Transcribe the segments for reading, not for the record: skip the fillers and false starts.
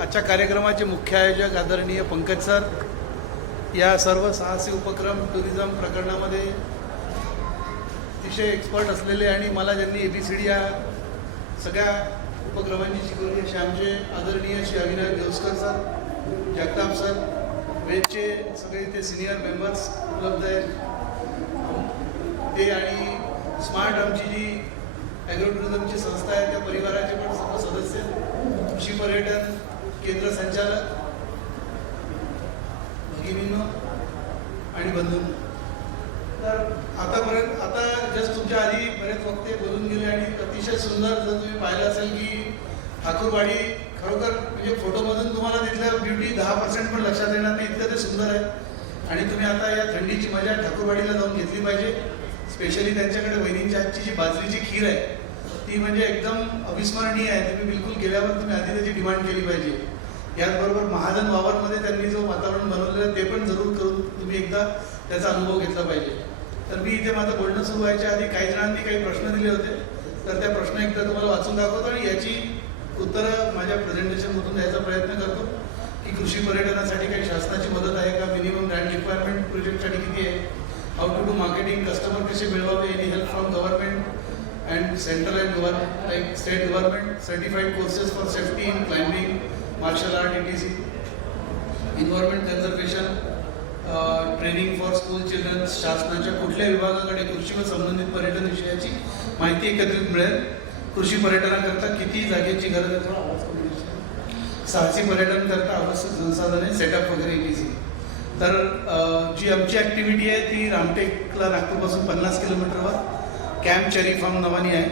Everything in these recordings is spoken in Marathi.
आजच्या कार्यक्रमाचे मुख्य आयोजक आदरणीय पंकज सर, या सर्व साहसी उपक्रम टुरिझम प्रकरणामध्ये अतिशय एक्सपर्ट असलेले आणि मला ज्यांनी ABCD या सगळ्या उपक्रमांची शिकवली असे आमचे आदरणीय श्री अविनाश देवस्कर सर, जगताप सर, वेदचे सगळे इथे सिनियर मेंबर्स उपलब्ध आहेत ते, आणि स्मार्ट आमची जी ॲग्रो टुरिझमची संस्था आहे त्या परिवाराचे पण सर्व सदस्य, कृषी पर्यटन केंद्र संचालक भगिनींनो आणि बंधूंनो. तर आता जस्ट तुमच्या आधी बरेच वक्ते बोलून गेले आणि अतिशय सुंदर जर तुम्ही पाहिलं असेल की ठाकूरवाडी खरोखर म्हणजे फोटोमधून तुम्हाला तिथल्या ब्युटी 10% पण लक्षात येणार नाही, इतकं ते सुंदर आहे. आणि तुम्ही आता या थंडीची मजा ठाकूरवाडीला जाऊन घेतली पाहिजे. स्पेशली त्यांच्याकडे वहिनींच्या हातची जी बाजरीची खीर आहे ती म्हणजे एकदम अविस्मरणीय आहे. तुम्ही बिलकुल गेल्यावर तुम्ही आधी त्याची डिमांड केली पाहिजे. याचबरोबर महाजन वावरमध्ये त्यांनी जो वातावरण बनवलेलं आहे ते पण जरूर करून तुम्ही एकदा त्याचा अनुभव घेतला पाहिजे. तर मी इथे माझं बोलणं सुरू व्हायच्या आधी काही जणांनी काही प्रश्न दिले होते, तर त्या प्रश्न एकदा तुम्हाला वाचून दाखवतो आणि याची उत्तरं माझ्या प्रेझेंटेशनमधून द्यायचा प्रयत्न करतो. की कृषी पर्यटनासाठी काही शासनाची मदत आहे का, मिनिमम ग्रँड रिक्वायरमेंट प्रोजेक्टसाठी किती आहे, how to do marketing, customer कसे मिळवावे, any help from government and central and like state government, certified courses for safety in climbing, martial art, etc. Environment conservation, training for school children. शासनाच्या कुठल्या विभागाकडे कृषी व संबंधित पर्यटन विषयाची माहिती एकत्रित मिळेल. कृषी पर्यटनाकरता किती जागेची गरज आहे, थोडा आवाज कमी करा. साहसी पर्यटन करता आवश्यक संसाधने, सेटअप वगैरे etc. तर जी आमची ॲक्टिव्हिटी आहे ती रामटेकला नागपूरपासून 50 किलोमीटरवर कॅम्प चेरी फार्म नावानी आहे.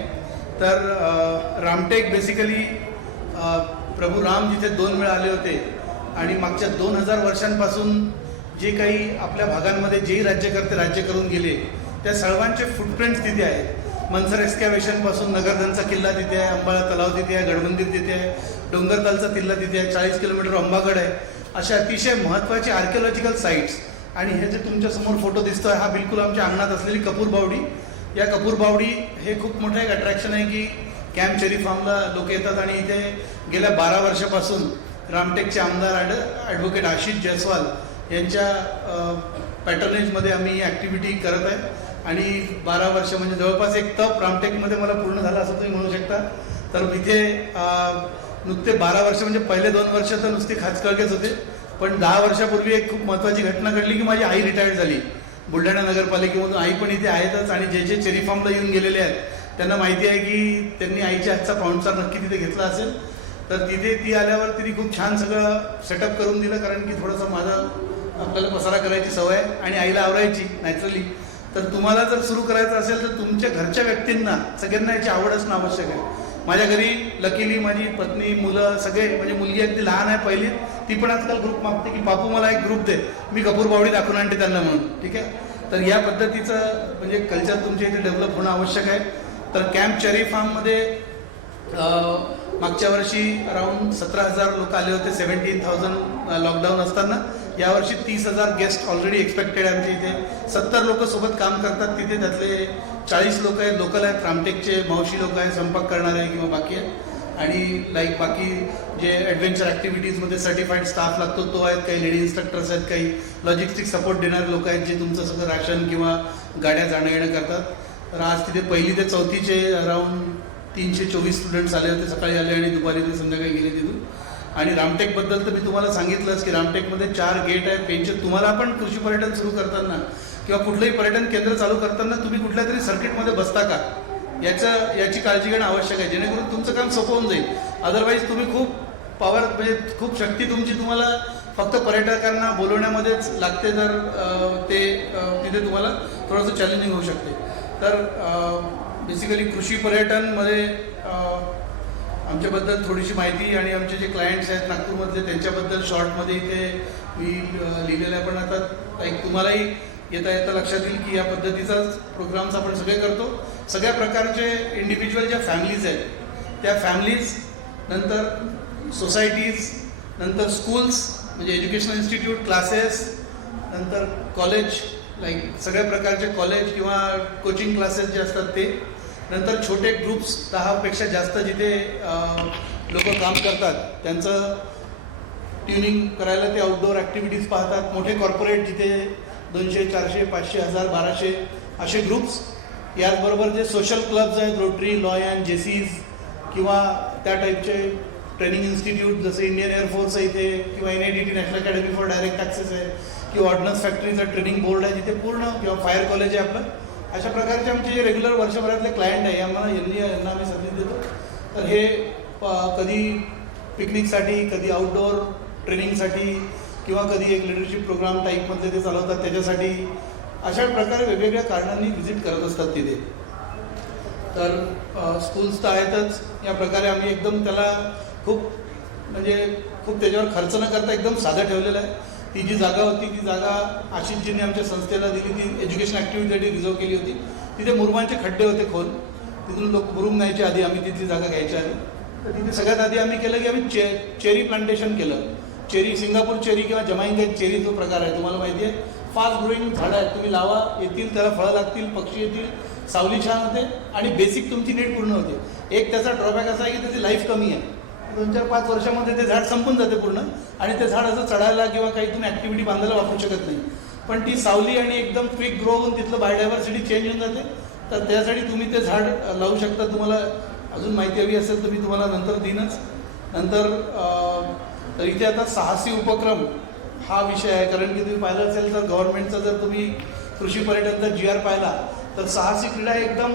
तर रामटेक बेसिकली प्रभू राम जिथे 2 वेळा आले होते आणि मागच्या 2000 वर्षांपासून जे काही आपल्या भागांमध्ये जेही राज्यकर्ते राज्य करून गेले त्या सर्वांचे फुटप्रिंट्स तिथे आहेत. मनसर एक्स्कॅव्हेशनपासून नगरधनचा किल्ला तिथे आहे, अंबाळा तलाव तिथे आहे, गडमंदिर तिथे आहे, डोंगरतालचा किल्ला तिथे आहे, 40 किलोमीटर अंबागड आहे. अशा अतिशय महत्त्वाचे आर्किओलॉजिकल साईट्स. आणि हे जे तुमच्यासमोर फोटो दिसतोय हा बिलकुल आमच्या अंगणात असलेली कपूर बावडी. या कपूर बावडी हे खूप मोठं एक अट्रॅक्शन आहे की कॅम्प चेरी फार्मला लोक येतात आणि इथे गेल्या 12 वर्षापासून रामटेकचे आमदार ॲडव्होकेट आशिष जयस्वाल यांच्या पॅटर्नेजमध्ये आम्ही ही ॲक्टिव्हिटी करत आहे. आणि 12 वर्ष म्हणजे जवळपास एक तप रामटेकमध्ये मला पूर्ण झाला असं तुम्ही म्हणू शकता. तर इथे नुकते 12 वर्ष म्हणजे पहिले 2 वर्ष तर नुसते खाचकळकेच होते, पण 10 वर्षापूर्वी एक खूप महत्त्वाची घटना घडली की माझी आई रिटायर्ड झाली बुलढाणा नगरपालिकेमधून. आई पण इथे आहेतच आणि जे जे चेरी फार्मला येऊन गेलेले आहेत त्यांना माहिती आहे की त्यांनी आईच्या हातचा पाहुणचार नक्की तिथे घेतला असेल. तर तिथे ती आल्यावर तिने खूप छान सगळं सेटअप करून दिलं, कारण की थोडंसं आपल्याला पसारा करायची सवय आणि आईला आवरायची नॅचरली. तर तुम्हाला जर सुरू करायचं असेल तर तुमच्या घरच्या व्यक्तींना सगळ्यांना याची आवड असणं आवश्यक आहे. माझ्या घरी लकीली माझी पत्नी, मुलं सगळे, म्हणजे मुलगी अगदी लहान आहे पहिली, ती पण आजकाल ग्रुप मागते की बापू मला एक ग्रुप दे, मी कपूर बावडी दाखवून आणते त्यांना म्हणून. ठीक आहे. तर या पद्धतीचं म्हणजे कल्चर तुमच्या इथे डेव्हलप होणं आवश्यक आहे. तर कॅम्प चेरी फार्ममध्ये मागच्या वर्षी अराऊंड 17,000 लोक आले होते, 17,000 लॉकडाऊन असताना. यावर्षी 30,000 गेस्ट ऑलरेडी एक्सपेक्टेड आहे. आमच्या इथे 70 लोक सोबत काम करतात तिथे, त्यातले 40 लोक आहेत लोकल आहेत, रामटेकचे मावशी लोक आहेत, स्वयंपाक करणारे किंवा बाकी आहेत. आणि लाईक बाकी जे ॲडव्हेंचर ॲक्टिव्हिटीजमध्ये सर्टिफाईड स्टाफ लागतो तो आहेत, काही लेडी इन्स्ट्रक्टर्स आहेत, काही लॉजिस्टिक सपोर्ट देणारे लोक आहेत जे तुमचं सगळं राशन किंवा गाड्या जाणं येणं करतात. तर आज तिथे 1ली ते 4थीचे अराऊंड 324 स्टुडंट्स आले होते, सकाळी आले आणि दुपारी ते संध्याकाळी गेले तिथून. आणि रामटेकबद्दल तर मी तुम्हाला सांगितलंच की रामटेकमध्ये 4 गेट आहेत पेनचे. तुम्हाला पण कृषी पर्यटन सुरू करताना किंवा कुठलंही पर्यटन केंद्र चालू करताना तुम्ही कुठल्या तरी सर्किटमध्ये बसता का याची काळजी घेणं आवश्यक आहे, जेणेकरून तुमचं काम सोपं होऊन जाईल. अदरवाईज तुम्ही खूप म्हणजे खूप शक्ती तुमची तुम्हाला फक्त पर्यटकांना बोलवण्यामध्येच लागते, तर ते तिथे तुम्हाला थोडंसं चॅलेंजिंग होऊ शकते. तर बेसिकली कृषी पर्यटनमध्ये आमच्याबद्दल थोडीशी माहिती आणि आमचे जे क्लायंट्स आहेत नागपूरमधले त्यांच्याबद्दल शॉर्टमध्ये इथे मी लिहिलेलं आहे. पण आता एक तुम्हालाही येता लक्षात येईल की या पद्धतीचाच प्रोग्राम्स आपण सगळे करतो. सगळ्या प्रकारचे इंडिव्हिज्युअल ज्या फॅमिलीज आहेत त्या फॅमिलीज, नंतर सोसायटीज, नंतर स्कूल्स म्हणजे एज्युकेशनल इन्स्टिट्यूट, क्लासेस, नंतर कॉलेज, लाईक सगळ्या प्रकारचे कॉलेज किंवा कोचिंग क्लासेस जे असतात ते, नंतर छोटे ग्रुप्स 10पेक्षा जास्त जिथे लोक काम करतात त्यांचं ट्युनिंग करायला ते आउटडोअर ॲक्टिव्हिटीज पाहतात. मोठे कॉर्पोरेट जिथे 200, 400, 500, 1000, 1200 असे ग्रुप्स, याचबरोबर जे सोशल क्लब्स आहेत, रोटरी, लॉयन, जेसीज किंवा त्या टाईपचे ट्रेनिंग इन्स्टिट्यूट जसं इंडियन एअरफोर्स आहे इथे, किंवा NIDT national academy for direct access आहे, किंवा ऑर्डनन्स फॅक्टरीचा ट्रेनिंग बोर्ड आहे जिथे पूर्ण, किंवा फायर कॉलेज आहे आपलं. अशा प्रकारचे आमचे जे रेग्युलर वर्षभरातले क्लायंट आहे यांना आम्ही सर्व्हिस देतो. तर हे कधी पिकनिकसाठी, कधी आउटडोअर ट्रेनिंगसाठी, किंवा कधी एक लिडरशिप प्रोग्राम टाईपमधले ते चालवतात त्याच्यासाठी, अशा प्रकारे वेगवेगळ्या कारणांनी व्हिजिट करत असतात तिथे. तर स्कूल्स तर आहेतच. या प्रकारे आम्ही एकदम त्याला खूप त्याच्यावर खर्च न करता एकदम साधं ठेवलेलं आहे. ती जी जागा होती ती जागा आशिषजींनी आमच्या संस्थेला दिली, ती एज्युकेशन ॲक्टिव्हिटीसाठी रिझर्व केली होती. तिथे मुरुमांचे खड्डे होते खोल, तिथून लोक मुरुम न्यायच्या आधी आम्ही तिथली जागा घ्यायच्या आधी. तर तिथे सगळ्यात आधी आम्ही केलं की आम्ही चेरी प्लांटेशन केलं. चेरी, सिंगापूर चेरी किंवा जमाईन चेरी जो प्रकार आहे तुम्हाला माहिती आहे, फास्ट ग्रोईंग झाडं आहेत. तुम्ही लावा, येतील, त्याला फळं लागतील, पक्षी येतील, सावली छान होते आणि बेसिक तुमची नीड पूर्ण होते. एक त्याचा ड्रॉबॅक असा आहे की त्याची लाईफ कमी आहे. 2-4-5 वर्षामध्ये ते झाड संपून जाते पूर्ण, आणि ते झाड असं चढायला किंवा काहीतून ॲक्टिव्हिटी बांधायला वापरू शकत नाही. पण ती सावली आणि एकदम क्विक ग्रो होऊन तिथलं बायोडायव्हर्सिटी चेंज होऊन जाते. तर त्यासाठी तुम्ही ते झाड लावू शकता. तुम्हाला अजून माहिती हवी असेल तर मी तुम्हाला नंतर देईनच. नंतर इथे आता साहसी उपक्रम हा विषय आहे. कारण की तुम्ही पाहिलं असेल तर गव्हर्नमेंटचा जर तुम्ही कृषी पर्यटनचा GR पाहिला तर साहसी क्रीडा एकदम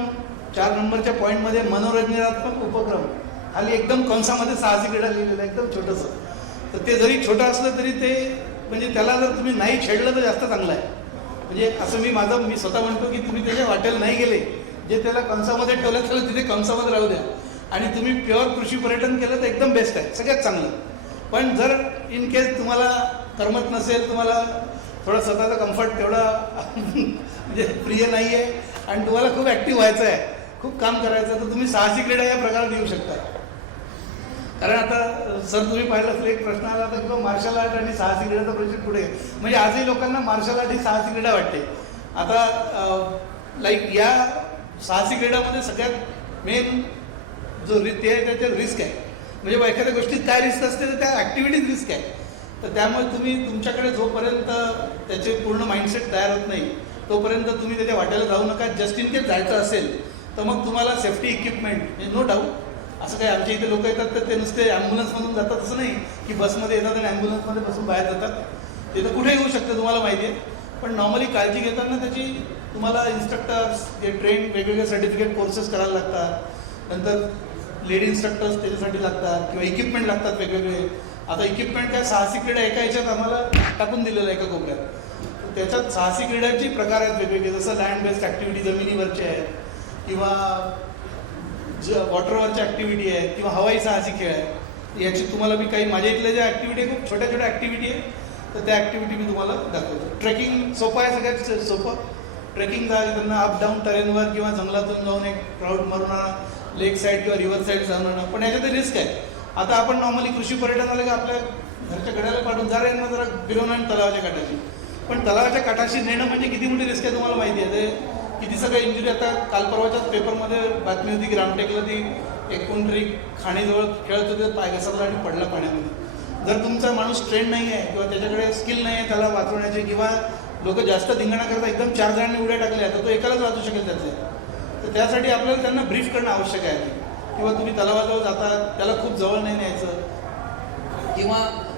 4 नंबरच्या पॉईंटमध्ये मनोरंजनात्मक उपक्रम खाली एकदम कंसामध्ये साहसी क्रीडा लिहिलेलं आहे, एकदम छोटंसं. तर ते जरी छोटं असलं तरी ते त्याला जर तुम्ही नाही छेडलं तर जास्त चांगलं आहे. असं मी स्वतः म्हणतो की तुम्ही त्याच्या वाटेल नाही गेले, जे त्याला कंसामध्ये ठेवलं त्याला तिथे कंसामध्ये राहू द्या, आणि तुम्ही प्युअर कृषी पर्यटन केलं तर एकदम बेस्ट आहे, सगळ्यात चांगलं. पण जर इन केस तुम्हाला करमत नसेल, तुम्हाला थोडं स्वतःचा कम्फर्ट तेवढा प्रिय नाही आहे, आणि तुम्हाला खूप ॲक्टिव्ह व्हायचं आहे, खूप काम करायचं, तर तुम्ही साहसी क्रीडा या प्रकारात येऊ शकता. कारण आता सर तुम्ही पाहिलं असेल एक प्रश्न आला होता किंवा मार्शल आर्ट आणि साहसी क्रीडाचा प्रश्न पुढे, आजही लोकांना मार्शल आर्ट ही साहसी क्रीडा वाटते. आता या साहसी क्रीडामध्ये सगळ्यात मेन जो ते आहे त्याच्यात रिस्क आहे. एखाद्या गोष्टीत काय रिस्क असते तर त्या ॲक्टिव्हिटीज रिस्क आहे. तर त्यामुळे तुम्ही तुमच्याकडे जोपर्यंत त्याचे पूर्ण माइंडसेट तयार होत नाही तोपर्यंत तुम्ही त्याच्या वाट्याला जाऊ नका. जस्ट इन केस जायचं असेल तर मग तुम्हाला सेफ्टी इक्विपमेंट, नो डाऊट, असं काही आमच्या इथे लोक येतात तर ते नुसते ॲम्ब्युलन्समधून जातात असं नाही की बसमध्ये येतात आणि ॲम्ब्युलन्समध्ये बसून बाहेर जातात. ते तर कुठेही येऊ शकतं तुम्हाला माहिती आहे. पण नॉर्मली काळजी घेताना त्याची तुम्हाला इन्स्ट्रक्टर्स, जे ट्रेन वेगवेगळे सर्टिफिकेट कोर्सेस करायला लागतात. नंतर लेडी इन्स्ट्रक्टर्स त्याच्यासाठी लागतात, किंवा इक्विपमेंट लागतात वेगवेगळे. आता इक्विपमेंट काय साहसी क्रीडा एका ह्याच्यात आम्हाला टाकून दिलेलं आहे एका कोपऱ्यात. त्याच्यात साहसी क्रीडांची प्रकार आहेत वेगवेगळे, जसं लँड बेस्ड ॲक्टिव्हिटी जमिनीवरचे आहेत, किंवा वॉटरवरच्या ॲक्टिव्हिटी आहेत, किंवा हवाई साहसी खेळ आहे. याची तुम्हाला मी काही माझ्या इथल्या ज्या ॲक्टिव्हिटी खूप छोट्या छोट्या ॲक्टिव्हिटी आहे, तर त्या ॲक्टिव्हिटी मी तुम्हाला दाखवतो. ट्रेकिंग सोपं आहे, सगळ्यात सोपं. ट्रेकिंग त्यांना अप डाऊन टरेनवर किंवा जंगलातून जाऊन एक क्राऊड मारून आणा, लेक साईड किंवा रिव्हर साईड जाऊन आणा. पण याच्यात रिस्क आहे. आता आपण नॉर्मली कृषी पर्यटन आलं का आपल्या घरच्या कड्याला पाठवून यांना जरा फिरवून आणि तलावाच्या काठाशी. पण तलावाच्या काठाशी नेणं म्हणजे किती मोठी रिस्क आहे तुम्हाला माहिती आहे. ते किती सगळं इंजुरी. आता काल परवाच्याच पेपरमध्ये बातमी होती की रामटेकला ती एक कोणतरी खाणीजवळ खेळत होते, पाय घसरला आणि पडला पाण्यामध्ये. जर तुमचा माणूस ट्रेन नाही आहे किंवा त्याच्याकडे स्किल नाही आहे त्याला वाचवण्याचे, किंवा लोक जास्त धिंगाणा करता एकदम 4 जणांनी उड्या टाकल्या तर तो एकालाच वाचू शकेल त्यातल्या. तर त्यासाठी आपल्याला त्यांना ब्रीफ करणं आवश्यक आहे. किंवा तुम्ही तलावाजवळ जाता त्याला खूप जवळ नाही न्यायचं, किंवा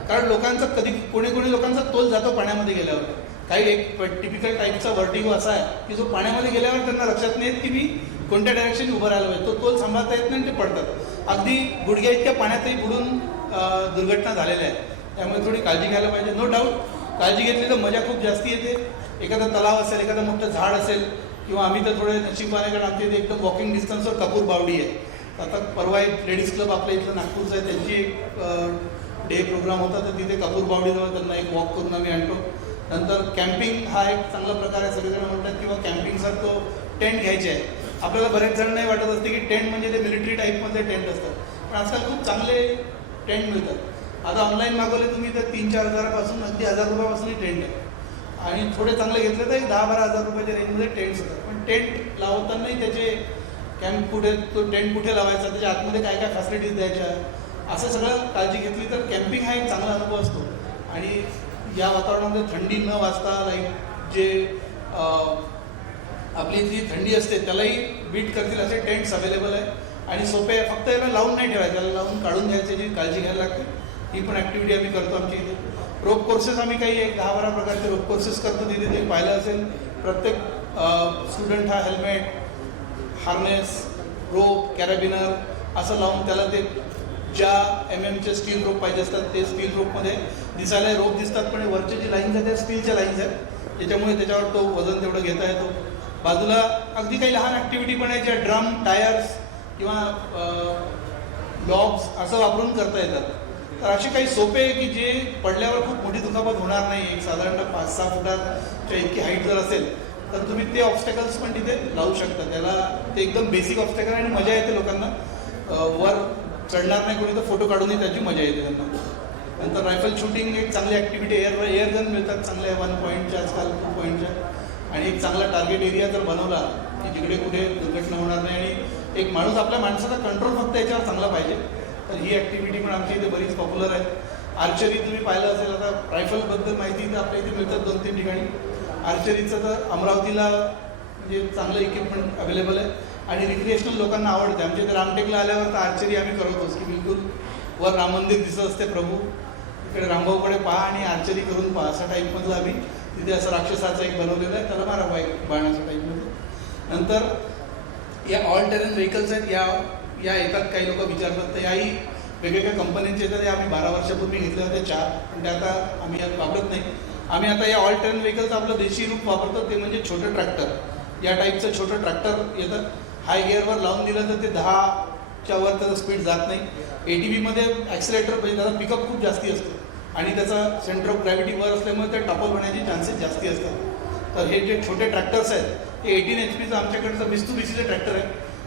कारण लोकांचा कोणी लोकांचा तोल जातो पाण्यामध्ये गेल्यावर. काही एक टिपिकल टाईपचा व्हर्टिगो असा आहे की जो पाण्यामध्ये गेल्यावर त्यांना लक्षात नाही येत की मी कोणत्या डायरेक्शन उभं राहिलं पाहिजे. तो तोल सांभाळता येत नाही आणि ते पडतात. अगदी गुडघ्या इतक्या पाण्यातही बुडून दुर्घटना झालेल्या आहेत. त्यामुळे थोडी काळजी घ्यायला पाहिजे. नो डाऊट काळजी घेतली तर मजा खूप जास्ती येते. एखादा तलाव असेल, एखादं मोठं झाड असेल, किंवा आम्ही तर थोडे नशिबाने, कारण आमच्या इथे एकदम वॉकिंग डिस्टन्सवर कपूर बावडी आहे. आता परवा एक लेडीज क्लब आपल्या इथलं नागपूरचं आहे, त्यांची एक डे प्रोग्राम होता, तर तिथे कपूर बावडीजवळ त्यांना एक वॉक करून आम्ही आणतो. नंतर कॅम्पिंग हा एक चांगला प्रकार आहे. सगळेजण म्हणतात किंवा कॅम्पिंगसाठी तो टेंट घ्यायचे आहे. आपल्याला बरेच जण नाही वाटत असते की टेंट म्हणजे ते मिलिटरी टाईपमधले टेंट असतात, पण आजकाल खूप चांगले टेंट मिळतात. आता ऑनलाईन मागवले तुम्ही तर 3-4 हजारापासून अगदी 1000 रुपयापासूनही टेंट आहे. आणि थोडे चांगले घेतले तर 10-12 हजार रुपयाच्या रेंजमध्ये टेंट्स होतात. पण टेंट लावतानाही त्याचे कॅम्प कुठे, तो टेंट कुठे लावायचा, त्याच्या आतमध्ये काय काय फॅसिलिटीज द्यायच्या, असं सगळं काळजी घेतली तर कॅम्पिंग हा एक चांगला अनुभव असतो. आणि या वातावरणामध्ये थंडी न वाजता लाईक जे आपली जी थंडी असते त्यालाही बीट करतील असे टेंट्स अवेलेबल आहे आणि सोपे आहे. फक्त याला लावून नाही ठेवायचं, याला लावून काढून घ्यायची काळजी घ्यायला लागते. ही पण ॲक्टिव्हिटी आम्ही करतो आमच्या इथे. रोप कोर्सेस आम्ही काही एक 10-12 प्रकारचे रोप कोर्सेस करतो. तिथे तुम्ही पाहिलं असेल प्रत्येक स्टुडंट हा हेल्मेट, हार्नेस, रोप, कॅरेबिनर असं लावून त्याला ते ज्या MM चे स्टील रोप पाहिजे असतात ते स्टील रोपमध्ये दिसायला रोप दिसतात, पण वरचे जे लाईन्स आहेत त्या स्टीलच्या लाईन्स आहेत, त्याच्यामुळे त्याच्यावर तो वजन तेवढं घेता येतो. बाजूला अगदी काही लहान ॲक्टिव्हिटी पण आहे ज्या ड्रम, टायर्स किंवा लॉग्स असं वापरून करता येतात. तर असे काही सोपे आहे की जे पडल्यावर खूप मोठी दुखापत होणार नाही. एक साधारणतः 5-6 फुटाच्या इतकी हाईट जर असेल तर तुम्ही ते ऑब्स्टॅकल्स पण तिथे लावू शकता. त्याला ते एकदम बेसिक ऑब्स्टॅकल आणि मजा येते लोकांना. वर चढणार नाही कोणी तर फोटो काढूनही त्याची मजा येते त्यांना. नंतर रायफल शूटिंग एक चांगली ॲक्टिव्हिटी. एअर गन मिळतात चांगल्या 1 पॉईंटच्या आजकाल 2 पॉईंटच्या. आणि एक चांगला टार्गेट एरिया जर बनवला की जिकडे कुठे दुर्घटना होणार नाही आणि एक माणूस आपल्या माणसाचा कंट्रोल फक्त याच्यावर चांगला पाहिजे, तर ही ॲक्टिव्हिटी पण आमच्या इथे बरीच पॉप्युलर आहे. आर्चरी तुम्ही पाहिलं असेल, आता रायफलबद्दल माहिती तर आपल्या इथे मिळतात 2-3 ठिकाणी. आर्चरीचं तर अमरावतीला म्हणजे चांगलं इक्विपमेंट अवेलेबल आहे आणि रिक्रिएशनल लोकांना आवडते. आमच्या इथे रामटेकला आल्यावर तर आर्चरी आम्ही करतोच की बिलकुल वर राम मंदिर दिसत असते प्रभू, इकडे रामभाऊकडे पहा आणि आर्चरी करून पहा असा टाईपमधलं आम्ही तिथे असं राक्षसाचं एक बनवलेलं आहे, त्याला मारा बाणाच्या टाईपमध्ये. नंतर या ऑल टेरेन व्हेकल्स आहेत, या येतात काही लोक विचारतात, तर याही वेगवेगळ्या कंपन्यांचे येतात. या आम्ही 12 वर्षापूर्वी घेतले होते 4, पण ते आता आम्ही वापरत नाही. आम्ही आता या ऑल टेरेन व्हेकल्स आपलं देशी रूप वापरतो, ते म्हणजे छोटं ट्रॅक्टर. या टाईपचं छोटं ट्रॅक्टर येतं. हाय गिअरवर लावून दिलं तर ते 10च्या वर त्याचं स्पीड जात नाही. ATVमध्ये ॲक्सिलेटर म्हणजे त्याचा पिकअप खूप जास्ती असतो आणि त्याचा सेंटर ऑफ ग्रॅव्हिटी वर असल्यामुळे ते टॉपअप होण्याचे चान्सेस जास्ती असतात. तर हे जे छोटे ट्रॅक्टर्स आहेत हे 18 HP आमच्याकडचं मित्सुबिशीचं ट्रॅक्टर आहे.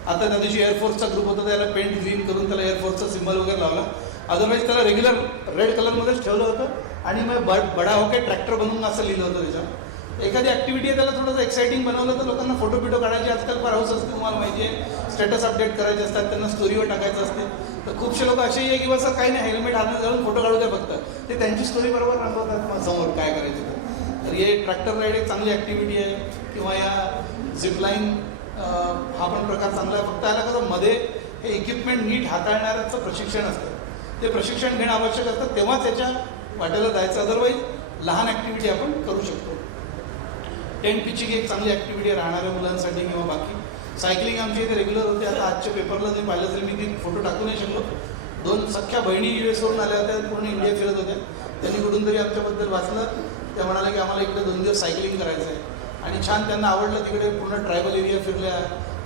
आता त्या दिवशी एअरफोर्सचा ग्रुप होता, त्याला पेंट ग्रीन करून त्याला एअरफोर्सचा सिम्बल वगैरे लावला. अदरवाईज त्याला रेग्युलर रेड कलरमध्येच ठेवलं होतं आणि मग बडा होके ट्रॅक्टर बनवून असं लिहिलं होतं त्याच्यावर. एखादी ॲक्टिव्हिटी आहे त्याला थोडंसं एक्साइटिंग बनवलं तर लोकांना फोटो बिटो काढायचे आजकाल फार हाऊस असते. तुम्हाला माहिती आहे स्टेटस अपडेट करायचे असतात, त्यांना स्टोरीवर टाकायचं असते. तर खूपशे लोक असेही आहे की बस काही नाही, हेल्मेट हातात घालून फोटो काढू द्या फक्त, ते त्यांची स्टोरी बरोबर रंगवतात समोर काय करायचं तर हे ट्रॅक्टर राईड एक चांगली ॲक्टिव्हिटी आहे. किंवा या झिपलाईन हा पण प्रकार चांगला आहे. फक्त याला कसं मध्ये हे इक्विपमेंट नीट हाताळणाऱ्याचं प्रशिक्षण असतं, ते प्रशिक्षण घेणं आवश्यक असतं, तेव्हाच त्याच्या वाटेला जायचं. अदरवाईज लहान ॲक्टिव्हिटी आपण करू शकतो. टेंट पिचिंग एक चांगली ॲक्टिव्हिटी आहे राहणाऱ्या मुलांसाठी किंवा बाकी. सायकलिंग आमच्या इथे रेग्युलर होते. आता आजच्या पेपरला तुम्ही पाहिलं असेल, मी ती फोटो टाकू नाही शकलो. 2 सख्या बहिणी US वरून आल्या होत्या, पूर्ण इंडिया फिरत होत्या. त्यांनी कुठून तरी आमच्याबद्दल वाचलं, त्या म्हणाल्या की आम्हाला इकडे 2 दिवस सायकलिंग करायचं आहे आणि छान त्यांना आवडलं. तिकडे पूर्ण ट्रायबल एरिया फिरल्या.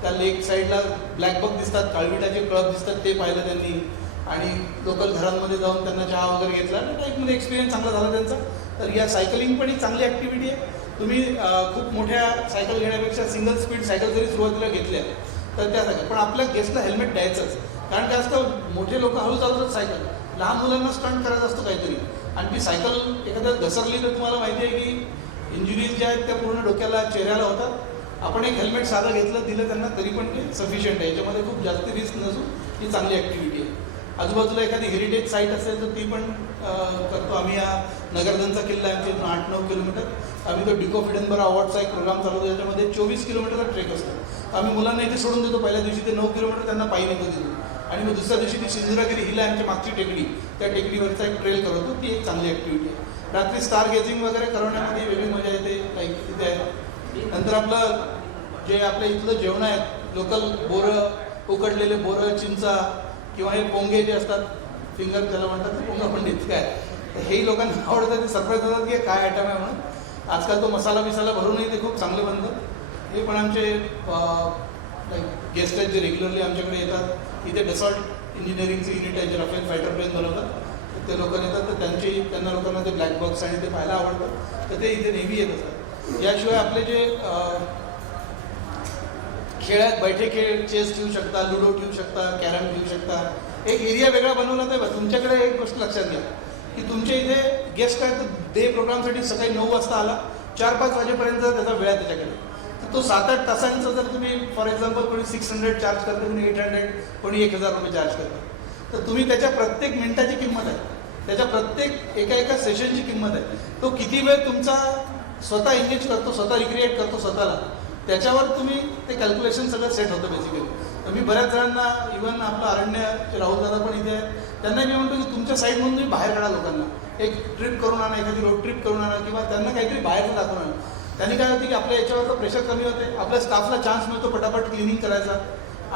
त्या लेक साईडला ब्लॅकबक दिसतात, काळविटाचे कळप दिसतात, ते पाहिलं त्यांनी. आणि लोकल घरांमध्ये जाऊन त्यांना चहा वगैरे घेतला. त्या टाईपमध्ये एक्सपिरियन्स चांगला झाला त्यांचा. तर या सायकलिंग पण एक चांगली ॲक्टिव्हिटी आहे. तुम्ही खूप मोठ्या सायकल घेण्यापेक्षा सिंगल स्पीड सायकल जरी सुरुवातीला घेतल्या तर त्या सायकल, पण आपल्या गेस्टला हेल्मेट द्यायचंच. कारण काय असतं, मोठे लोक हळू चालवतात सायकल, लहान मुलांना स्टंट करायचं असतं काहीतरी. आणि ती सायकल एखाद्या घसरली तर तुम्हाला माहिती आहे की इंजुरीज ज्या आहेत त्या पूर्ण डोक्याला, चेहऱ्याला होतात. आपण एक हेल्मेट साधं घेतलं दिलं त्यांना तरी पण ते सफिशियंट आहे. याच्यामध्ये खूप जास्त रिस्क नसून ही चांगली ॲक्टिव्हिटी आहे. आजूबाजूला एखादी हेरिटेज साईट असेल तर ती पण करतो आम्ही. या नगरधनचा किल्ला आहे आमच्या इथून 8-9 किलोमीटर. आम्ही तो डिको फिडनबरा अवॉर्डचा एक प्रोग्राम चालवतो, त्याच्यामध्ये 24 किलोमीटरचा ट्रेक असतो. आम्ही मुलांना इथे सोडून देतो. पहिल्या दिवशी ते 9 किलोमीटर त्यांना पायी नेतो देतो आणि मग दुसऱ्या दिवशी ती सिंधुरागिरी हिल आहे आमच्या मागची टेकडी, त्या टेकडीवरचा एक ट्रेल करतो. ती एक चांगली ॲक्टिव्हिटी आहे. रात्री स्टार गेजिंग वगैरे करवण्यामध्ये वेगळी मजा येते, लाईक तिथे आहे. नंतर आपलं जे आपल्या इथलं जेवण आहेत, लोकल बोरं, उकडलेले बोरं, चिंचा किंवा हे पोंगे जे असतात, फिंगर त्याला म्हणतात, ते पोंगा पण इतकं आहे. तर हेही लोकांना आवडतं. ते सरप्राईज होतात की काय आयटम आहे म्हणून. आजकाल तो मसाला भरूनही ते खूप चांगले बनतं. हे पण आमचे लाईक गेस्ट आहेत जे रेग्युलरली आमच्याकडे येतात. इथे डसॉल्ट इंजिनिअरिंगचे युनिट आहे जे राफेल फायटर प्लेन बनवतात. तर ते लोक येतात, तर त्यांना लोकांना ते ब्लॅक बॉक्स आणि ते पाहायला आवडतं, तर ते इथे नेहमी येत असतात. याशिवाय आपले जे खेळ आहेत, बैठे खेळ, चेस ठेवू शकता, लुडो ठेवू शकता, कॅरम ठेवू शकता. एक एरिया वेगळा बनवला तर तुमच्याकडे एक गोष्ट लक्षात घ्या की तुमच्या इथे गेस्ट आहे, तर डे प्रोग्रामसाठी सकाळी 9 वाजता आला, 4-5 वाजेपर्यंत त्याचा वेळ आहे त्याच्याकडे. तर तो 7-8 तासांचा जर तुम्ही फॉर एक्झाम्पल कोणी 600 चार्ज करतो, कोणी 800, कोणी 1000 रुपये चार्ज करतो. तर तुम्ही त्याच्या प्रत्येक मिनिटाची किंमत आहे, त्याच्या प्रत्येक एका सेशनची किंमत आहे. तो किती वेळ तुमचा स्वतः एंगेज करतो, स्वतः रिक्रिएट करतो स्वतःला, त्याच्यावर तुम्ही ते कॅल्क्युलेशन सगळं सेट होतं बेसिकली. तर मी बऱ्याच जणांना, इव्हन आपलं अरण्य राहुल दादा पण इथे आहेत, त्यांना मी म्हणतो की तुमच्या साईडमधून तुम्ही बाहेर काढा लोकांना, एक ट्रिप करून आणा, एखादी रोड ट्रिप करून आणा, किंवा त्यांना काहीतरी बाहेरचं दाखवून आणा. त्यांनी काय होते की आपल्या याच्यावरचं प्रेशर कमी होते, आपल्या स्टाफला चान्स मिळतो पटापट क्लिनिंग करायचा,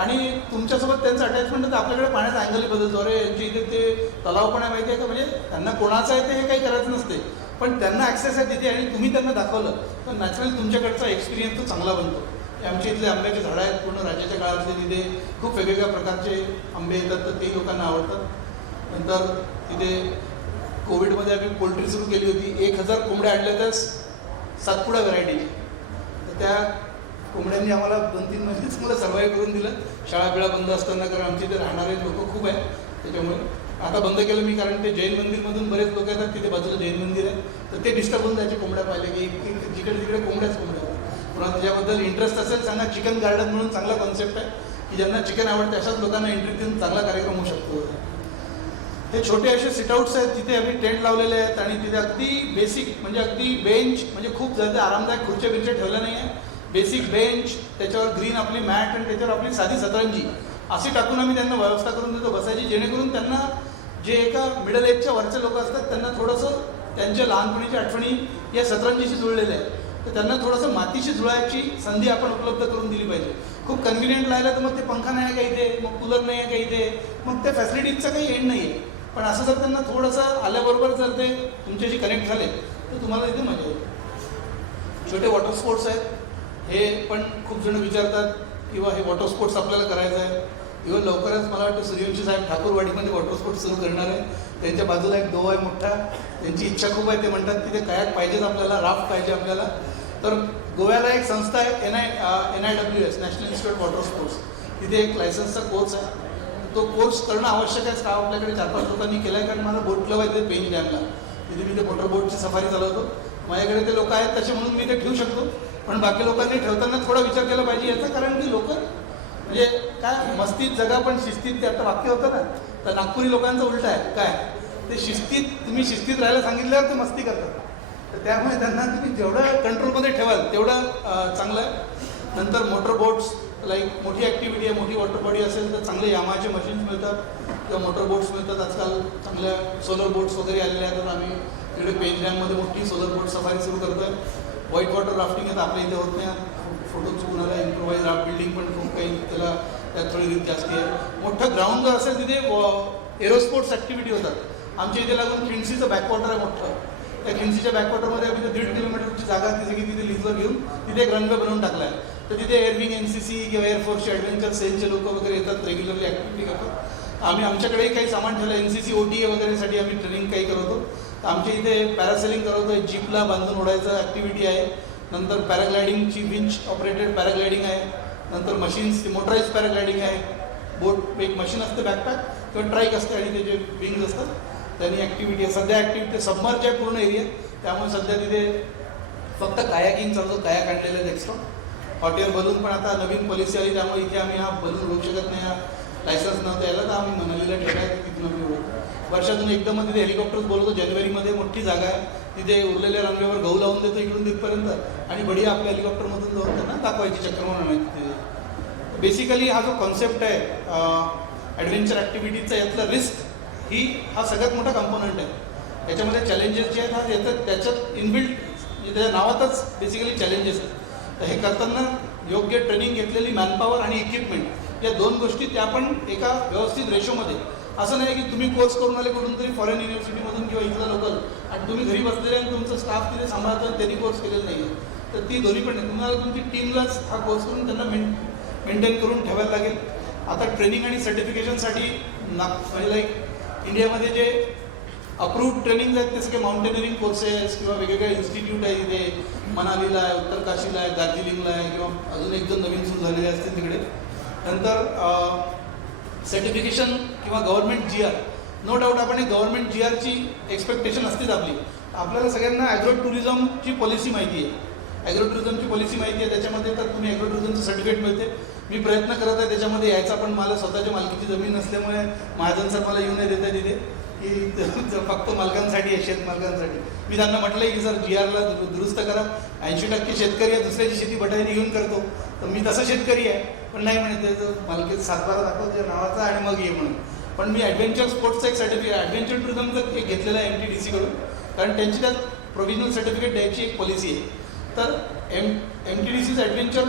आणि तुमच्यासोबत त्यांचं अटॅचमेंट तर आपल्याकडे पाण्याचा अँगलही बदलतो. अरे यांच्या इथे ते तलाव पण आहे माहिती आहे का, म्हणजे त्यांना कोणाचं आहे ते हे काही करायचं नसते, पण त्यांना ॲक्सेस आहे तिथे आणि तुम्ही त्यांना दाखवलं तर नॅचरली तुमच्याकडचा एक्सपिरियन्स तो चांगला बनतो. आमच्या इथले आंब्याचे झाडं आहेत, पूर्ण राज्याच्या काळातले, तिथे खूप वेगवेगळ्या प्रकारचे आंबे येतात, तर तेही लोकांना आवडतात. नंतर तिथे कोविडमध्ये आम्ही पोल्ट्री सुरू केली होती. 1000 कोंबड्या आणल्या तर सातपुडा व्हरायटीची. तर त्या कोंबड्यांनी आम्हाला 2-3 महिनेच मला सर्वाईव्ह करून दिलं, शाळा बिळा बंद असताना, कारण आमच्या इथे राहणारे लोक खूप आहेत. त्याच्यामुळे आता बंद केलं मी, कारण ते जैन मंदिरमधून बरेच लोक येतात, तिथे बाजूला जैन मंदिर आहे, तर ते डिस्टर्ब होऊन त्याचे कोंबड्या पाहिले की जिकडे तिकडे कोंबड्याच कोंबड्या. पुन्हा त्याच्याबद्दल इंटरेस्ट असेल सांगा, चिकन गार्डन म्हणून चांगला कॉन्सेप्ट आहे की ज्यांना चिकन आवडते अशाच लोकांना एंट्री देऊन चांगला कार्यक्रम होऊ शकतो. हे छोटे असे सिटआउट्स आहेत, तिथे आम्ही टेंट लावलेले आहेत, आणि तिथे अगदी बेसिक म्हणजे अगदी बेंच, म्हणजे खूप जास्त आरामदायक खुर्च्या बिर्च्या ठेवल्या नाही आहे, बेसिक बेंच, त्याच्यावर ग्रीन आपली मॅट, आणि त्याच्यावर आपली साधी सतरंजी अशी टाकून आम्ही त्यांना व्यवस्था करून देतो बसायची, जेणेकरून त्यांना जे एका मिडल एजच्या वरचे लोक असतात त्यांना थोडंसं त्यांच्या लहानपणीच्या आठवणी या सतरंजीशी जुळलेल्या आहेत, तर त्यांना थोडंसं मातीशी जुळायची संधी आपण उपलब्ध करून दिली पाहिजे. खूप कन्व्हिनियंट राहिलं तर मग ते पंखा नाही आहे का इथे, मग कूलर नाही आहे का इथे, मग त्या फॅसिलिटीजचा काही एंड नाही आहे. पण असं जर त्यांना थोडंसं आल्याबरोबर जर ते तुमच्याशी कनेक्ट झाले तर तुम्हाला इथे मजा येईल. छोटे वॉटर स्पोर्ट्स आहेत, हे पण खूप जण विचारतात किंवा हे वॉटर स्पोर्ट्स आपल्याला करायचं आहे. इव्हन लवकरच मला वाटतं सूर्यवंशी साहेब ठाकूरवाडीमध्ये वॉटर स्पोर्ट्स सुरू करणार आहे. त्यांच्या बाजूला एक डोह आहे मोठा, त्यांची इच्छा खूप आहे, ते म्हणतात तिथे कायाक पाहिजेच आपल्याला, राफ्ट पाहिजे आपल्याला. तर गोव्याला एक संस्था आहे NIWS, national institute water sports, तिथे एक लायसन्सचा कोर्स आहे. तो कोर्स करणं आवश्यक आहे. स्टाफ आपल्याकडे 4-5 लोकांनी केला आहे, कारण मला बोट क्लब आहे पेन डॅमला, तिथे मी ते मोटर बोटची सफारी चालवतो. माझ्याकडे ते लोक आहेत तसे म्हणून मी ते ठेवू शकतो, पण बाकी लोकांनी ठेवताना थोडा विचार केला पाहिजे याचा, कारण की लोक म्हणजे काय मस्तीत जगा पण शिस्तीत, ते आता वाक्य होतं ना, तर नागपुरी लोकांचं उलट आहे काय, ते शिस्तीत, तुम्ही शिस्तीत राहायला सांगितल्यावर ते मस्ती करतात. तर त्यामुळे त्यांना तुम्ही जेवढं कंट्रोलमध्ये ठेवाल तेवढं चांगलं आहे. नंतर मोटर बोट्स, लाईक मोठी ॲक्टिव्हिटी आहे, मोठी वॉटर बॉडी असेल तर चांगले यामाचे मशीन्स मिळतात किंवा मोटर बोट्स मिळतात. आजकाल चांगल्या सोलर बोट्स वगैरे आलेल्या आहेत, तर आम्ही तिकडे पेंच डॅममध्ये मोठी सोलर बोट सफारी सुरू करतो आहे. व्हाईट वॉटर राफ्टिंग आता आपल्या इथे होत नाही, फोटो चुकून आला. इम्प्रोवाइज राफ्ट बिल्डिंग पण खूप काही त्याला त्यात थोडी रीत जास्ती आहे. मोठं ग्राउंड जर असेल तिथे एरोस्पोर्ट्स ॲक्टिव्हिटी होतात. आमच्या इथे लागून खिंडसीचं बॅकवॉटर आहे मोठं, त्या खिंडसीच्या बॅकवॉटरमध्ये आम्ही 1.5 किलोमीटरची जागा तिथे तिथे लिजवर घेऊन तिथे एक रनवे बनवून टाकला आहे. तर तिथे एअरविंग NCC किंवा एअरफोर्सचे ॲडव्हेंचर सेलचे लोक वगैरे येतात, रेग्युलरली ॲक्टिव्हिटी करतात. आम्ही आमच्याकडेही काही सामान ठेवलं, NCC OTA वगैरेसाठी आम्ही ट्रेनिंग काही करवतो. तर आमच्या इथे पॅरासेलिंग करवतो आहे, जीपला बांधून ओढायचं ॲक्टिव्हिटी आहे. नंतर पॅराग्लायडिंगची विंच ऑपरेटेड पॅराग्लायडिंग आहे. नंतर मशीन्स, मोटराईज पॅराग्लायडिंग आहे. बोट एक मशीन असते, बॅकपॅक किंवा ट्राईक असते, आणि त्याचे विंग्स असतात, त्यांनी ॲक्टिव्हिटी आहे. सध्या ॲक्टिव्हिटी सबमर्ज आहे पूर्ण एरिया, त्यामुळे सध्या तिथे फक्त कायाकिंग चालतो, कायाक आणलेले आहेत एक्स्ट्रा. हॉट एअर बलून पण आता नवीन पॉलिसी आली, त्यामुळे इथे आम्ही हा बलून रोवू शकत नाही, हा लायसन्स नव्हतं याला, तर आम्ही मनालीला ठेवला आहे, तिथून आम्ही उडवतो. वर्षातून एकदम तिथे हेलिकॉप्टर्स बोलवतो. जानेवारीमध्ये मोठी जागा आहे, तिथे उरलेल्या रनवेवर गहू लावून देतो इकडून तिथपर्यंत, आणि बढिया आपल्या हेलिकॉप्टरमधून जाऊन त्यांना दाखवायची, चक्कर म्हणून आणायची तिथे. बेसिकली हा जो कॉन्सेप्ट आहे ॲडव्हेंचर ॲक्टिव्हिटीजचा, यातला रिस्क हा सगळ्यात मोठा कंपोनंट आहे. याच्यामध्ये चॅलेंजेस जे आहेत हा येतात, त्याच्यात इनबिल्ट त्याच्या नावातच बेसिकली चॅलेंजेस आहेत. तर हे करताना योग्य ट्रेनिंग घेतलेली मॅनपॉवर आणि इक्विपमेंट, या 2 गोष्टी त्या पण एका व्यवस्थित रेशोमध्ये. असं नाही की तुम्ही कोर्स करून आले कुठून तरी फॉरेन युनिव्हर्सिटीमधून किंवा इथला लोकल, आणि तुम्ही घरी बसलेले आणि तुमचं स्टाफ तिथे सांभाळतो आणि त्यांनी कोर्स केलेला नाही आहे. तर ती दोन्ही पण नाही, तुम्हाला तुमची टीमलाच हा कोर्स करून त्यांना मेंटेन करून ठेवायला लागेल. आता ट्रेनिंग आणि सर्टिफिकेशनसाठी म्हणजे लाईक इंडियामध्ये जे अप्रूव्ड ट्रेनिंग आहेत ते सगळे माउंटेनरिंग कोर्सेस किंवा वेगवेगळे इन्स्टिट्यूट आहे, इथे मनालीला आहे, उत्तर काशीला आहे, दार्जिलिंगला आहे, किंवा अजून एकदम नवीन सुरू झालेले असतील तिकडे. नंतर सर्टिफिकेशन किंवा गव्हर्नमेंट GR, नो डाऊट आपण एक गव्हर्नमेंट GRची एक्सपेक्टेशन असतेच आपली. आपल्याला सगळ्यांना ॲग्रो टुरिझमची पॉलिसी माहिती आहे, ॲग्रो टुरिझमची पॉलिसी माहिती आहे, त्याच्यामध्ये तर तुम्ही ॲग्रो टुरिझमचं सर्टिफिकेट मिळते. मी प्रयत्न करत आहे त्याच्यामध्ये यायचा, पण मला स्वतःच्या मालकीची जमीन नसल्यामुळे महाजन सर मला येऊन नाही देत आहे तिथे की फक्त मालकांसाठी आहे, शेत मालकांसाठी. मी त्यांना म्हटलंय की सर GRला दुरुस्त करा, 80% शेतकरी आहे, दुसऱ्याची शेती बटाईने घेऊन करतो, तर मी तसा शेतकरी आहे. पण नाही म्हणे त्याचं मालकीचा सातबारा दाखव त्या नावाचा आणि मग ये म्हणून. पण मी ॲडव्हेंचर स्पोर्ट्सचं एक सर्टिफिकेट, ॲडव्हेंचर टुरिझमचं एक घेतलेलं आहे MTDC कडून, कारण त्यांची त्यात प्रोव्हिजनल सर्टिफिकेट द्यायची एक पॉलिसी आहे. तर MTDCचं ॲडव्हेंचर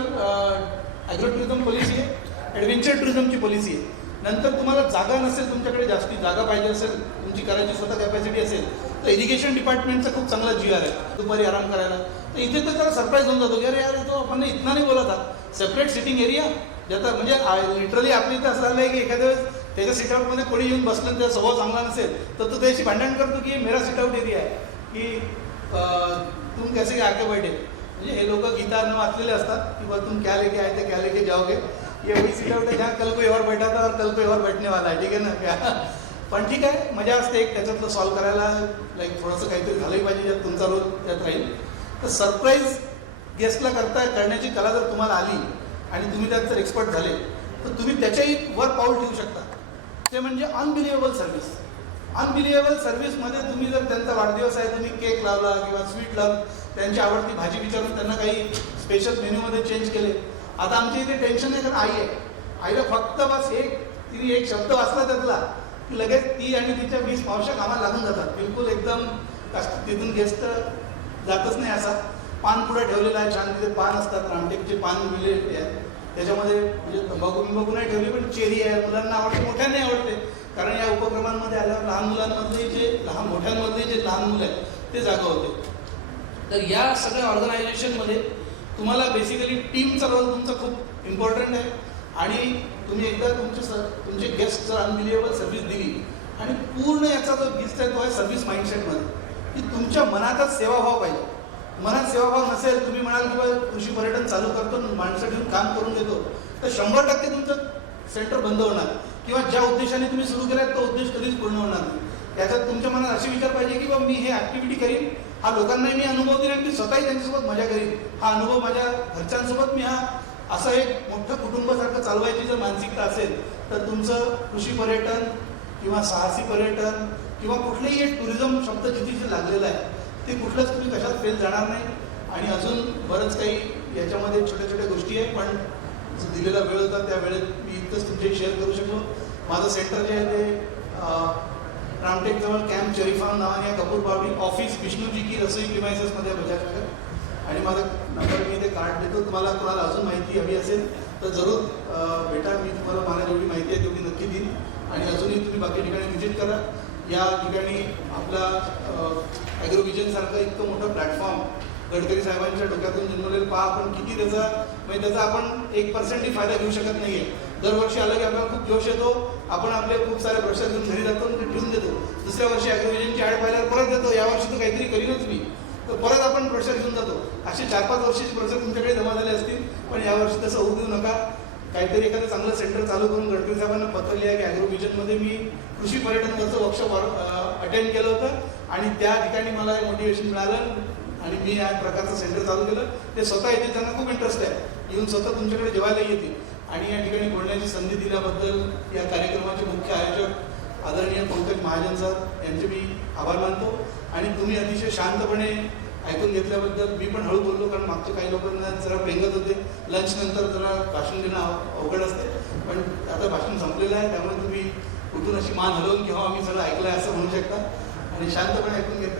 ॲग्रो टुरिझम पॉलिसी आहे, ॲडव्हेंचर टुरिझमची पॉलिसी आहे. नंतर तुम्हाला जागा नसेल, तुमच्याकडे जास्ती जागा पाहिजे असेल, तुमची करायची स्वतः कॅपॅसिटी असेल, तर इरिगेशन डिपार्टमेंटचा खूप चांगला GR आहे दुपारी आराम करायला. तर इथे तर जरा सरप्राईज होऊन जातो की अरे यार तो आपण इतना नाही बोलत आहात, सेपरेट सिटिंग एरिया ज्याचा म्हणजे लिटरली आपल्या इथं असं झालं आहे की एखाद्या वेळेस त्याच्या सिटआउटमध्ये कोणी येऊन बसलं आणि त्याचा स्वभाव चांगला नसेल तर तो त्याशी भांडण करतो की मेरा सिटआउट एरिया आहे, की तुम कैसे आके बैठे. म्हणजे हे लोक गीता न वाचलेले असतात की बा तुम क्या लेके आए थे क्या लेके जाओगे, ये वही सिटआउट है जहाँ कल कोई और बैठा था और कल कोई और बैठने वाला है, ठीक आहे ना क्या. पण ठीक आहे, मजा असते एक त्याच्यातलं सॉल्व्ह करायला, लाईक थोडंसं काहीतरी झालंही पाहिजे ज्यात तुमचा रोल त्यात राहील. तर सरप्राईज गेस्टला करण्याची कला जर तुम्हाला आली आणि तुम्ही त्यात जर एक्सपर्ट झाले तर तुम्ही त्याच्याही वर पाऊल ठेवू शकता. ते म्हणजे अनबिलिव्हेबल सर्व्हिस. अनबिलिव्हेबल सर्व्हिसमध्ये तुम्ही जर त्यांचा वाढदिवस आहे, तुम्ही केक लावला किंवा स्वीट लावलं, त्यांची आवडती भाजी विचारून त्यांना काही स्पेशल मेन्यूमध्ये चेंज केले. आता आमच्या इथे टेन्शन नाही, कारण आई आहे, आईला फक्त बस तिने एक शब्द वाचला त्यातला की लगेच ती आणि तिच्या 20 मावश्या कामाला लागून जातात. बिलकुल एकदम तिथून गेस्ट जातच नाही. असा पान पुढे ठेवलेला आहे, छान तिथे पान असतात, रामटेकचे पान दिलेले आहेत, त्याच्यामध्ये म्हणजे तंबाखू नाही ठेवली, पण चेरी आहे, मुलांना आवडते, मोठ्यांनाही आवडते. कारण या उपक्रमांमध्ये आल्यावर लहान मुलांमधले मोठ्यांमधले जे लहान मुलं आहेत ते जागा होते. तर या सगळ्या ऑर्गनायझेशनमध्ये तुम्हाला बेसिकली टीमचा रोल तुमचा खूप इम्पॉर्टंट आहे. आणि तुम्ही एकदा तुमचे गेस्ट जर अनबिलिव्हेबल सर्व्हिस दिली आणि पूर्ण याचा जो गेस्ट आहे तो आहे सर्व्हिस माइंडसेटमध्ये, की तुमच्या मनातच सेवाभाव पाहिजे. मनात सेवाभाव नसेल, तुम्ही म्हणाल की कृषी पर्यटन चालू करतो, माणसं ठेवून काम करून घेतो, तर 100% तुमचं सेंटर बंद होणार, किंवा ज्या उद्देशाने तुम्ही सुरू केलात तो उद्देश कधीच पूर्ण होणार नाही. याच्यात तुमच्या मनात असे विचार पाहिजे की मी हे ॲक्टिव्हिटी करीन, हा लोकांनाही मी अनुभव देईन आणि मी स्वतःही त्यांच्यासोबत मजा करीन. हा अनुभव माझ्या घरच्यांसोबत मी असं एक मोठं कुटुंबासारखं चालवायची जर मानसिकता असेल तर तुमचं कृषी पर्यटन किंवा साहसी पर्यटन किंवा कुठलेही एक टुरिझम शब्द जिथे लागलेला आहे ते कुठलंच तुम्ही कशात फेल जाणार नाही. आणि अजून बरंच काही याच्यामध्ये छोट्या छोट्या गोष्टी आहेत, पण जो दिलेला वेळ होता त्या वेळेत मी इतकंच तुमच्याशी शेअर करू शकलो. माझं सेंटर जे आहे ते रामटेकजवळ कॅम्प चेरीफार्म नावाने कपूर पावडी ऑफिस विष्णूजी की रसोई प्रिमायसेसमध्ये बजाजनगर. आणि माझा नंबर मी ते कार्ड देतो, तुम्हाला कोणाला अजून माहिती हवी असेल तर जरूर भेटा. मी तुम्हाला मला जेवढी माहिती आहे तेवढी नक्की देईन. आणि अजूनही तुम्ही बाकी ठिकाणी व्हिजिट करा. या ठिकाणी आपला ॲग्रो विजनसारखं इतकं मोठं प्लॅटफॉर्म गडकरी साहेबांच्या डोक्यातून जन्मलेलं पहा आपण किती त्याचा आपण 1%ही फायदा घेऊ शकत नाही आहे. दरवर्षी आलं की आपल्याला खूप जोश येतो, आपण आपले खूप सारे ब्रशर घेऊन घरी जातो आणि ते ठेवून देतो. दुसऱ्या वर्षी ॲग्रो विजनची ॲड पाहिल्यावर परत देतो, यावर्षी तर काहीतरी करीनच मी, तर परत आपण ब्रशर घेऊन जातो. असे 4-5 वर्षाचे ब्रशर तुमच्याकडे जमा झाले असतील, पण यावर्षी तसं होऊ देऊ नका. काहीतरी एखादं चांगलं सेंटर चालू करून गडकरी साहेबांना पत्र लिहा की ॲग्रो विजनमध्ये मी कृषी पर्यटनाचं वर्कशॉप अटेंड केलं होतं आणि त्या ठिकाणी मला मोटिवेशन मिळालं आणि मी या प्रकारचं सेंटर चालू केलं. ते स्वतः येते, त्यांना खूप इंटरेस्ट आहे, येऊन स्वतः तुमच्याकडे जेवायला येतील. आणि या ठिकाणी बोलण्याची संधी दिल्याबद्दल या कार्यक्रमाचे मुख्य आयोजक आदरणीय पंकज महाजन सर यांचे मी आभार मानतो. आणि तुम्ही अतिशय शांतपणे ऐकून घेतल्याबद्दल. मी पण हळू बोललो कारण मागच्या काही लोकांना जरा पेंगत होते, लंच नंतर जरा भाषण देणं अवघड असते, पण आता भाषण संपलेलं आहे त्यामुळे तुम्ही कुठून अशी मान हलवून किंवा आम्ही सगळं ऐकलं आहे असं म्हणू शकता आणि शांतपणे ऐकून घेतलं.